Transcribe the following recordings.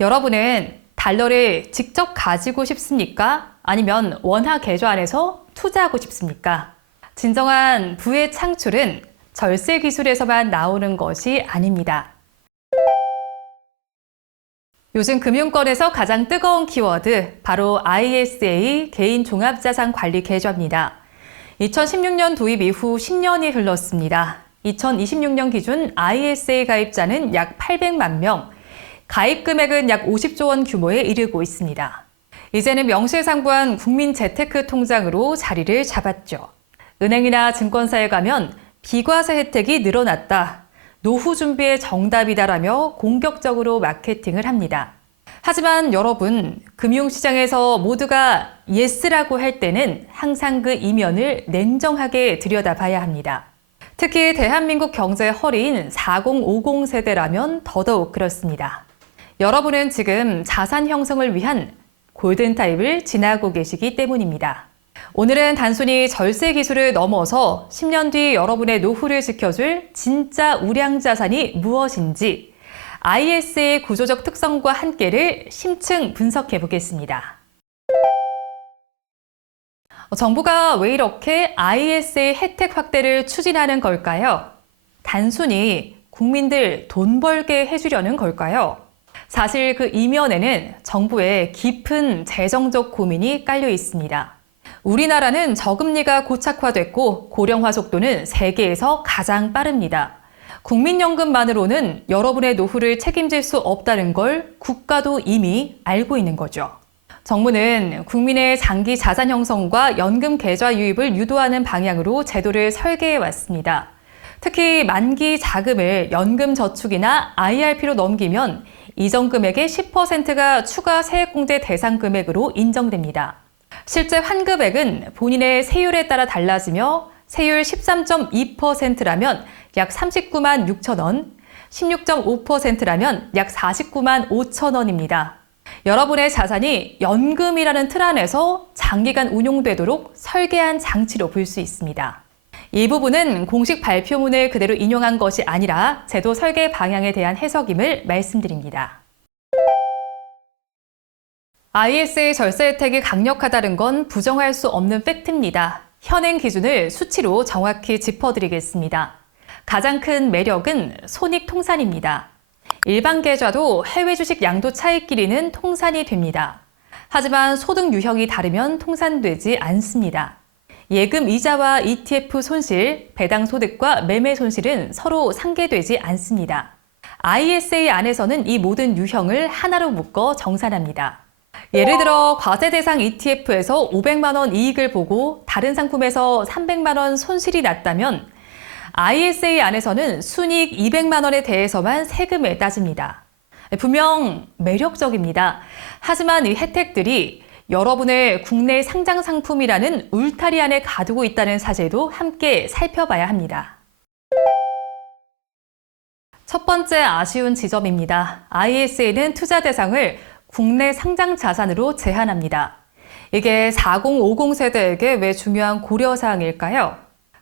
여러분은 달러를 직접 가지고 싶습니까? 아니면 원화 계좌 안에서 투자하고 싶습니까? 진정한 부의 창출은 절세 기술에서만 나오는 것이 아닙니다. 요즘 금융권에서 가장 뜨거운 키워드, 바로 ISA 개인 종합자산 관리 계좌입니다. 2016년 도입 이후 10년이 흘렀습니다. 2026년 기준 ISA 가입자는 약 800만 명, 가입 금액은 약 50조 원 규모에 이르고 있습니다. 이제는 명실상부한 국민 재테크 통장으로 자리를 잡았죠. 은행이나 증권사에 가면 비과세 혜택이 늘어났다, 노후 준비의 정답이다라며 공격적으로 마케팅을 합니다. 하지만 여러분, 금융시장에서 모두가 예스라고 할 때는 항상 그 이면을 냉정하게 들여다봐야 합니다. 특히 대한민국 경제의 허리인 4050 세대라면 더더욱 그렇습니다. 여러분은 지금 자산 형성을 위한 골든타임을 지나고 계시기 때문입니다. 오늘은 단순히 절세 기술을 넘어서 10년 뒤 여러분의 노후를 지켜줄 진짜 우량 자산이 무엇인지 ISA의 구조적 특성과 한계를 심층 분석해 보겠습니다. 정부가 왜 이렇게 ISA 혜택 확대를 추진하는 걸까요? 단순히 국민들 돈 벌게 해주려는 걸까요? 사실 그 이면에는 정부의 깊은 재정적 고민이 깔려 있습니다. 우리나라는 저금리가 고착화됐고 고령화 속도는 세계에서 가장 빠릅니다. 국민연금만으로는 여러분의 노후를 책임질 수 없다는 걸 국가도 이미 알고 있는 거죠. 정부는 국민의 장기 자산 형성과 연금 계좌 유입을 유도하는 방향으로 제도를 설계해 왔습니다. 특히 만기 자금을 연금 저축이나 IRP로 넘기면 이전 금액의 10%가 추가 세액공제 대상 금액으로 인정됩니다. 실제 환급액은 본인의 세율에 따라 달라지며 세율 13.2%라면 약 39만 6천 원, 16.5%라면 약 49만 5천 원입니다. 여러분의 자산이 연금이라는 틀 안에서 장기간 운용되도록 설계한 장치로 볼 수 있습니다. 이 부분은 공식 발표문을 그대로 인용한 것이 아니라 제도 설계 방향에 대한 해석임을 말씀드립니다. ISA 절세 혜택이 강력하다는 건 부정할 수 없는 팩트입니다. 현행 기준을 수치로 정확히 짚어드리겠습니다. 가장 큰 매력은 손익통산입니다. 일반 계좌도 해외 주식 양도 차익끼리는 통산이 됩니다. 하지만 소득 유형이 다르면 통산되지 않습니다. 예금 이자와 ETF 손실, 배당 소득과 매매 손실은 서로 상계되지 않습니다. ISA 안에서는 이 모든 유형을 하나로 묶어 정산합니다. 예를 들어 과세 대상 ETF에서 500만 원 이익을 보고 다른 상품에서 300만 원 손실이 났다면 ISA 안에서는 순이익 200만 원에 대해서만 세금을 따집니다. 분명 매력적입니다. 하지만 이 혜택들이 여러분의 국내 상장 상품이라는 울타리 안에 가두고 있다는 사실도 함께 살펴봐야 합니다. 첫 번째 아쉬운 지점입니다. ISA는 투자 대상을 국내 상장 자산으로 제한합니다. 이게 4050 세대에게 왜 중요한 고려사항일까요?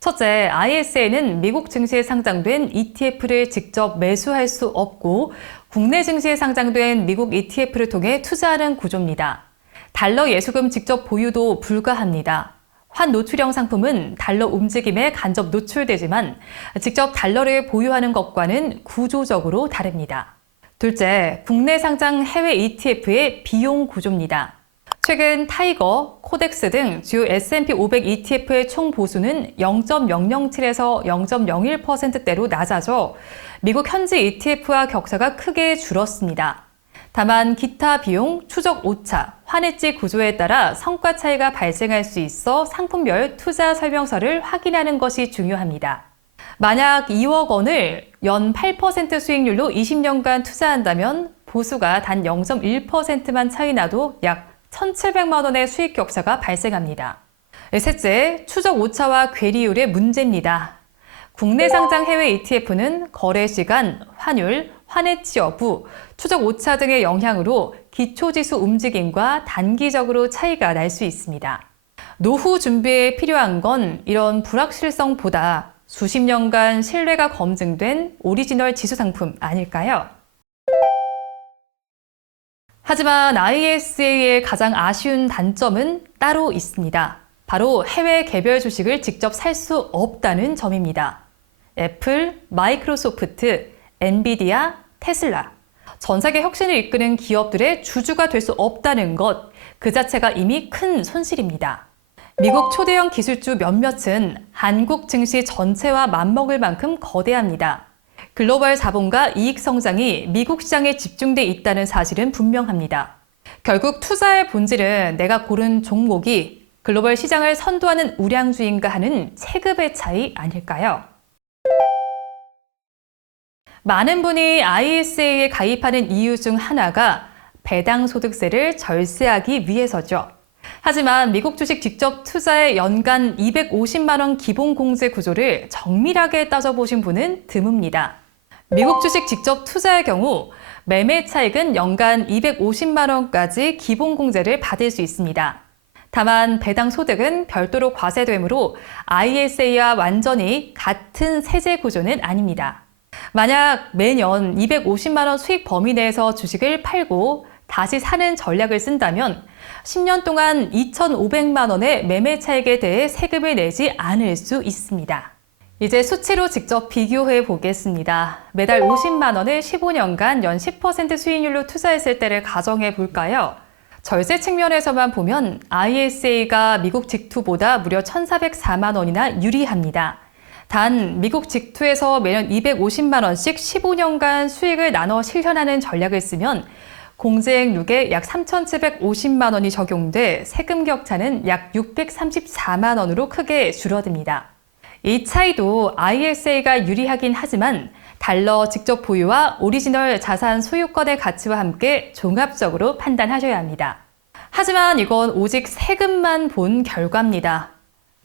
첫째, ISA는 미국 증시에 상장된 ETF를 직접 매수할 수 없고 국내 증시에 상장된 미국 ETF를 통해 투자하는 구조입니다. 달러 예수금 직접 보유도 불가합니다. 환 노출형 상품은 달러 움직임에 간접 노출되지만 직접 달러를 보유하는 것과는 구조적으로 다릅니다. 둘째, 국내 상장 해외 ETF의 비용 구조입니다. 최근 타이거, 코덱스 등 주요 S&P 500 ETF의 총 보수는 0.007에서 0.01%대로 낮아져 미국 현지 ETF와 격차가 크게 줄었습니다. 다만 기타 비용, 추적 오차, 환해지 구조에 따라 성과 차이가 발생할 수 있어 상품별 투자 설명서를 확인하는 것이 중요합니다. 만약 2억 원을 연 8% 수익률로 20년간 투자한다면 보수가 단 0.1%만 차이 나도 약 1,700만 원의 수익 격차가 발생합니다. 셋째, 추적 오차와 괴리율의 문제입니다. 국내 상장 해외 ETF는 거래 시간, 환율, 환해지 여부, 추적 오차 등의 영향으로 기초지수 움직임과 단기적으로 차이가 날 수 있습니다. 노후 준비에 필요한 건 이런 불확실성보다 수십 년간 신뢰가 검증된 오리지널 지수 상품 아닐까요? 하지만 ISA의 가장 아쉬운 단점은 따로 있습니다. 바로 해외 개별 주식을 직접 살 수 없다는 점입니다. 애플, 마이크로소프트, 엔비디아, 테슬라. 전 세계 혁신을 이끄는 기업들의 주주가 될 수 없다는 것, 그 자체가 이미 큰 손실입니다. 미국 초대형 기술주 몇몇은 한국 증시 전체와 맞먹을 만큼 거대합니다. 글로벌 자본과 이익 성장이 미국 시장에 집중돼 있다는 사실은 분명합니다. 결국 투자의 본질은 내가 고른 종목이 글로벌 시장을 선도하는 우량주인가 하는 체급의 차이 아닐까요? 많은 분이 ISA에 가입하는 이유 중 하나가 배당 소득세를 절세하기 위해서죠. 하지만 미국 주식 직접 투자의 연간 250만 원 기본 공제 구조를 정밀하게 따져보신 분은 드뭅니다. 미국 주식 직접 투자의 경우 매매 차익은 연간 250만 원까지 기본 공제를 받을 수 있습니다. 다만 배당 소득은 별도로 과세되므로 ISA와 완전히 같은 세제 구조는 아닙니다. 만약 매년 250만 원 수익 범위 내에서 주식을 팔고 다시 사는 전략을 쓴다면 10년 동안 2,500만 원의 매매 차익에 대해 세금을 내지 않을 수 있습니다. 이제 수치로 직접 비교해 보겠습니다. 매달 50만 원을 15년간 연 10% 수익률로 투자했을 때를 가정해 볼까요? 절세 측면에서만 보면 ISA가 미국 직투보다 무려 1,404만 원이나 유리합니다. 단 미국 직투에서 매년 250만 원씩 15년간 수익을 나눠 실현하는 전략을 쓰면 공제액 약 3,750만 원이 적용돼 세금 격차는 약 634만 원으로 크게 줄어듭니다. 이 차이도 ISA가 유리하긴 하지만 달러 직접 보유와 오리지널 자산 소유권의 가치와 함께 종합적으로 판단하셔야 합니다. 하지만 이건 오직 세금만 본 결과입니다.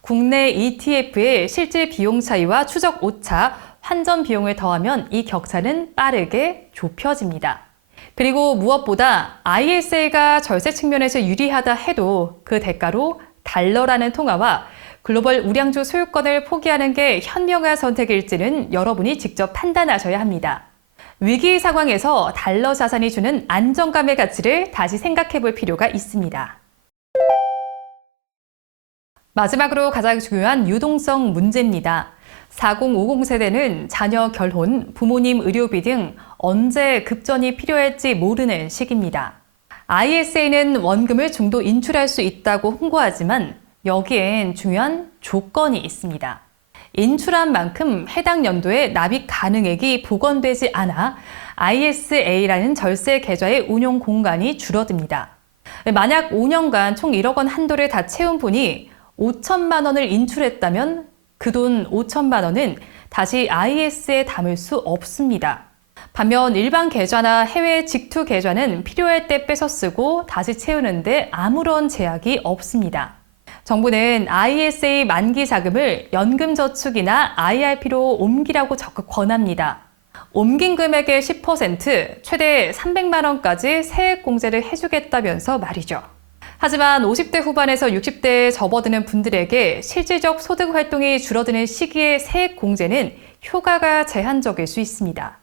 국내 ETF의 실질 비용 차이와 추적 오차, 환전 비용을 더하면 이 격차는 빠르게 좁혀집니다. 그리고 무엇보다 ISA가 절세 측면에서 유리하다 해도 그 대가로 달러라는 통화와 글로벌 우량주 소유권을 포기하는 게 현명한 선택일지는 여러분이 직접 판단하셔야 합니다. 위기 상황에서 달러 자산이 주는 안정감의 가치를 다시 생각해 볼 필요가 있습니다. 마지막으로 가장 중요한 유동성 문제입니다. 4050 세대는 자녀 결혼, 부모님 의료비 등 언제 급전이 필요할지 모르는 시기입니다. ISA는 원금을 중도 인출할 수 있다고 홍보하지만 여기엔 중요한 조건이 있습니다. 인출한 만큼 해당 연도에 납입 가능액이 복원되지 않아 ISA라는 절세 계좌의 운용 공간이 줄어듭니다. 만약 5년간 총 1억 원 한도를 다 채운 분이 5천만 원을 인출했다면 그 돈 5천만 원은 다시 IS에 담을 수 없습니다. 반면 일반 계좌나 해외 직투 계좌는 필요할 때 빼서 쓰고 다시 채우는데 아무런 제약이 없습니다. 정부는 ISA 만기 자금을 연금저축이나 IRP로 옮기라고 적극 권합니다. 옮긴 금액의 10%, 최대 300만 원까지 세액 공제를 해주겠다면서 말이죠. 하지만 50대 후반에서 60대에 접어드는 분들에게 실질적 소득 활동이 줄어드는 시기의 세액 공제는 효과가 제한적일 수 있습니다.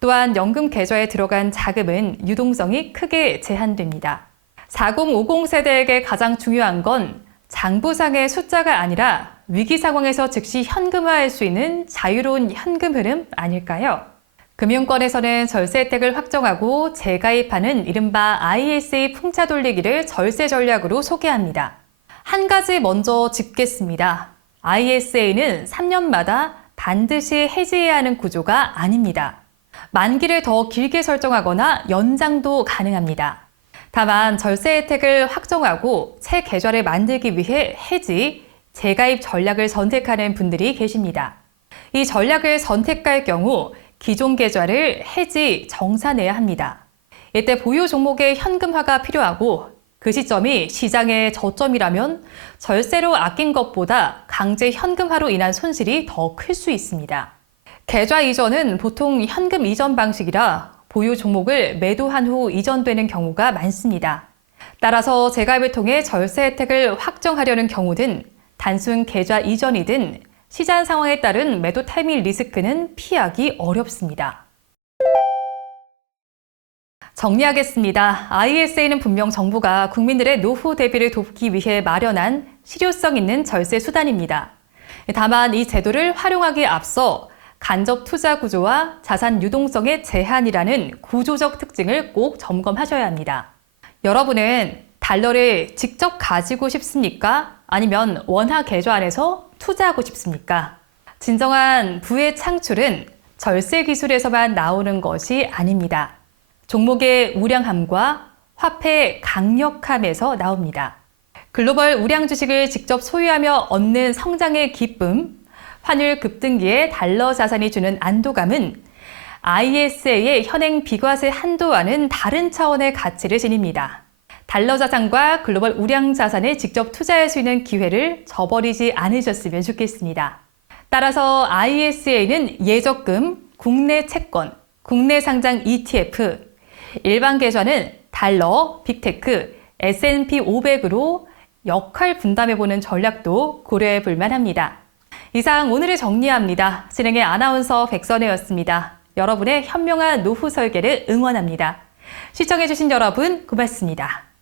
또한 연금 계좌에 들어간 자금은 유동성이 크게 제한됩니다. 4050 세대에게 가장 중요한 건 장부상의 숫자가 아니라 위기 상황에서 즉시 현금화할 수 있는 자유로운 현금 흐름 아닐까요? 금융권에서는 절세 혜택을 확정하고 재가입하는 이른바 ISA 풍차 돌리기를 절세 전략으로 소개합니다. 한 가지 먼저 짚겠습니다. ISA는 3년마다 반드시 해지해야 하는 구조가 아닙니다. 만기를 더 길게 설정하거나 연장도 가능합니다. 다만 절세 혜택을 확정하고 새 계좌를 만들기 위해 해지, 재가입 전략을 선택하는 분들이 계십니다. 이 전략을 선택할 경우 기존 계좌를 해지, 정산해야 합니다. 이때 보유 종목의 현금화가 필요하고 그 시점이 시장의 저점이라면 절세로 아낀 것보다 강제 현금화로 인한 손실이 더 클 수 있습니다. 계좌 이전은 보통 현금 이전 방식이라 보유 종목을 매도한 후 이전되는 경우가 많습니다. 따라서 재가입을 통해 절세 혜택을 확정하려는 경우는 단순 계좌 이전이든 시장 상황에 따른 매도 타이밍 리스크는 피하기 어렵습니다. 정리하겠습니다. ISA는 분명 정부가 국민들의 노후 대비를 돕기 위해 마련한 실효성 있는 절세 수단입니다. 다만 이 제도를 활용하기에 앞서 간접 투자 구조와 자산 유동성의 제한이라는 구조적 특징을 꼭 점검하셔야 합니다. 여러분은 달러를 직접 가지고 싶습니까? 아니면 원화 계좌 안에서 투자하고 싶습니까? 진정한 부의 창출은 절세 기술에서만 나오는 것이 아닙니다. 종목의 우량함과 화폐의 강력함에서 나옵니다. 글로벌 우량 주식을 직접 소유하며 얻는 성장의 기쁨, 환율 급등기에 달러 자산이 주는 안도감은 ISA의 현행 비과세 한도와는 다른 차원의 가치를 지닙니다. 달러 자산과 글로벌 우량 자산에 직접 투자할 수 있는 기회를 저버리지 않으셨으면 좋겠습니다. 따라서 ISA는 예적금, 국내 채권, 국내 상장 ETF, 일반 계좌는 달러, 빅테크, S&P 500으로 역할 분담해보는 전략도 고려해 볼 만합니다. 이상 오늘을 정리합니다. 진행의 아나운서 백선혜였습니다. 여러분의 현명한 노후 설계를 응원합니다. 시청해주신 여러분 고맙습니다.